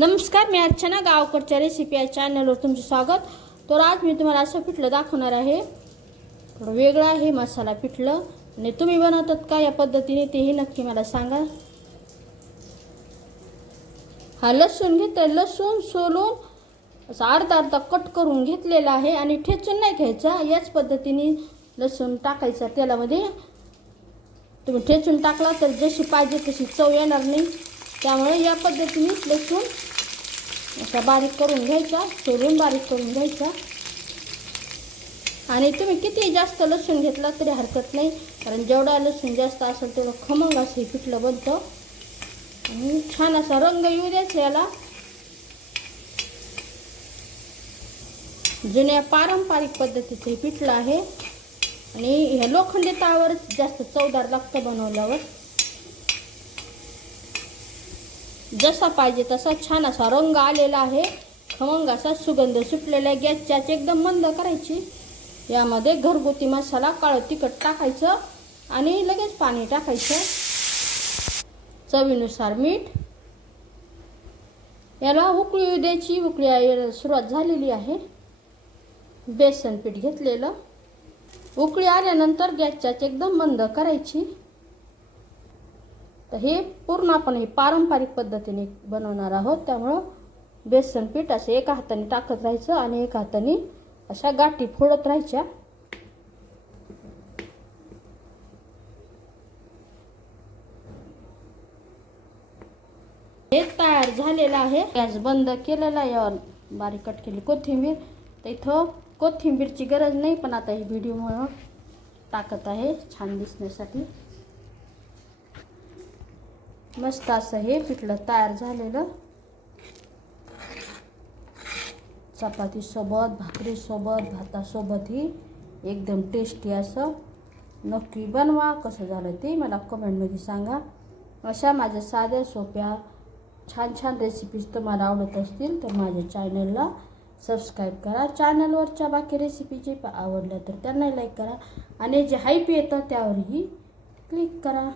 नमस्कार, मी अर्चना गावकडच्या रेसिपी या चॅनलवर तुमचे स्वागत. तर आज मी तुम्हाला असं पिठलं दाखवणार आहे. थोडं वेगळं आहे मसाला पिठलं आणि तुम्ही बनवतात का या पद्धतीने तेही नक्की मला सांगा. हा लसूण घेतलं, लसूण सोलून असं अर्धा अर्धा कट करून घेतलेला आहे आणि ठेचून नाही घ्यायचा. याच पद्धतीने लसूण टाकायचा तेलामध्ये. तुम्ही ठेचून टाकला तर जशी पाहिजे तशी चव येणार नाही. त्यामुळे या पद्धतीने लसूण असा बारीक करून घ्यायचा, सोलून बारीक करून घ्यायचा. आणि तुम्ही किती जास्त लसूण घेतला तरी हरकत नाही, कारण जेवढा लसूण जास्त असेल तेवढं खमंग असं पिठलं बनतं. आणि छान असा रंग येऊ द्यायचा याला. जुन्या पारंपरिक पद्धतीचं हे पिठलं आहे आणि ह्या लोखंडी तव्यावर जास्त चवदार लागतं बनवल्यावर. जसा पाहिजे तसा छान असा रंग आलेला आहे, खमंग असा सुगंध सुटलेला. गॅसची आच एकदम मंद करायची. यामध्ये घरगुती मसाला, काळं तिखट टाकायचं आणि लगेच पाणी टाकायचं. चवीनुसार मीठ. याला उकळी येऊ द्यायची. उकळी यायला सुरुवात झालेली आहे. बेसन पीठ घेतलेलं. उकळी आल्यानंतर गॅसची आच एकदम मंद करायची. तर हे पूर्ण आपण हे पारंपरिक पद्धतीने बनवणार आहोत, त्यामुळं बेसन पीठ असं एका हाताने टाकत राहायचं आणि एका हाताने अशा गाठी फोडत राहायच्या. हे तयार झालेलं आहे. गॅस बंद केलेला. यावर बारीक कट केली कोथिंबीर. तर इथं कोथिंबीरची गरज नाही, पण आता ही व्हिडिओमुळे टाकत आहे छान दिसण्यासाठी. मस्त असं हे पिठलं तयार झालेलं. चपाती सोबत, भाकरी सोबत, भातासोबत ही एकदम टेस्टी असं. नक्की बनवा. कसं झालं ते मला कमेंटमध्ये सांगा. अशा माझ्या साध्या सोप्या छान छान रेसिपीज तुम्हाला आवडत असतील तर माझ्या चॅनलला सबस्क्राईब करा. चॅनलवरच्या बाकी रेसिपी जे आवडल्या तर त्यांना लाईक करा आणि जे हाईप येतं त्यावरही क्लिक करा.